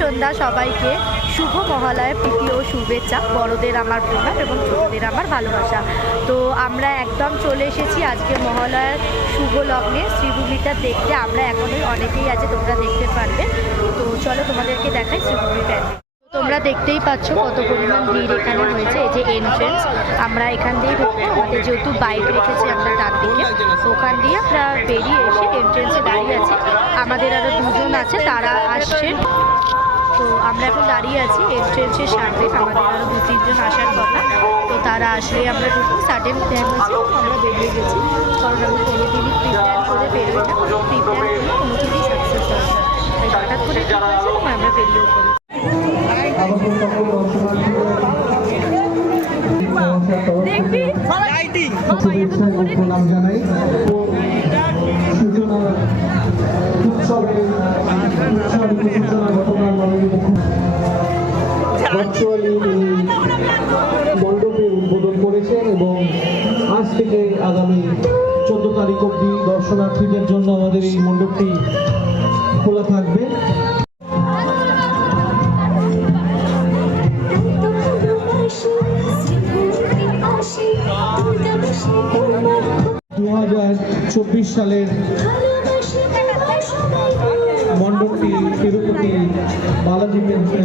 সন্ধ্যা সবাইকে। শুভ মহালয়ার প্রীতি ও শুভেচ্ছা। বড়দের আমার প্রণাম এবং ছোটদের আমার ভালোবাসা। তো আমরা একদম চলে এসেছি আজকে মহালয়ার শুভ লগ্নে শ্রীভূমিটা দেখতে। আমরা এখনই অনেকেই আছে, তোমরা দেখতে পারবে। তো চলো তোমাদেরকে দেখাই শ্রীভূমি প্যান্ডেল। তোমরা দেখতেই পাচ্ছ কত পরিমাণ ভিড় এখানে হয়েছে। এই যে এন্ট্রেন্স, আমরা এখান দিয়ে ঢুকবো। আমাদের যেহেতু বাইক রেখেছি আমরা ডান দিকে, ওখান দিয়ে আমরা বেরিয়ে এসে এন্ট্রেন্সে দাঁড়িয়ে আছি। আমাদের আরও দুজন আছে, তারা আসছেন। তো আমরা এখন দাঁড়িয়ে আছি এন্ট্রেন্সের সামনে। আমাদের আরও 2-3 জন আসার কথা। তো তারা আসলে আমরা ঢুকবো। সাডেন প্ল্যান হয়েছে, আমরা বেরিয়ে গেছি। কারণ আমি কোনোদিনই প্রিপ্ল্যান করে বেরোই না। প্রিপ্ল্যান করলে কোনো কিছুই সাকসেস হয় না। তাই হঠাৎ করে ঠিক হয়েছে, আমরা বেরিয়েও করি। প্রণাম জানাই। ভার্চুয়ালি মণ্ডপে উদ্বোধন করেছেন এবং আজ থেকে আগামী 14 তারিখ অবধি দর্শনার্থীদের জন্য আমাদের এই মণ্ডপটি খোলা থাকবে। 2024 সালের মণ্ডপটি তিরুপতি বালাজি টেম্পলে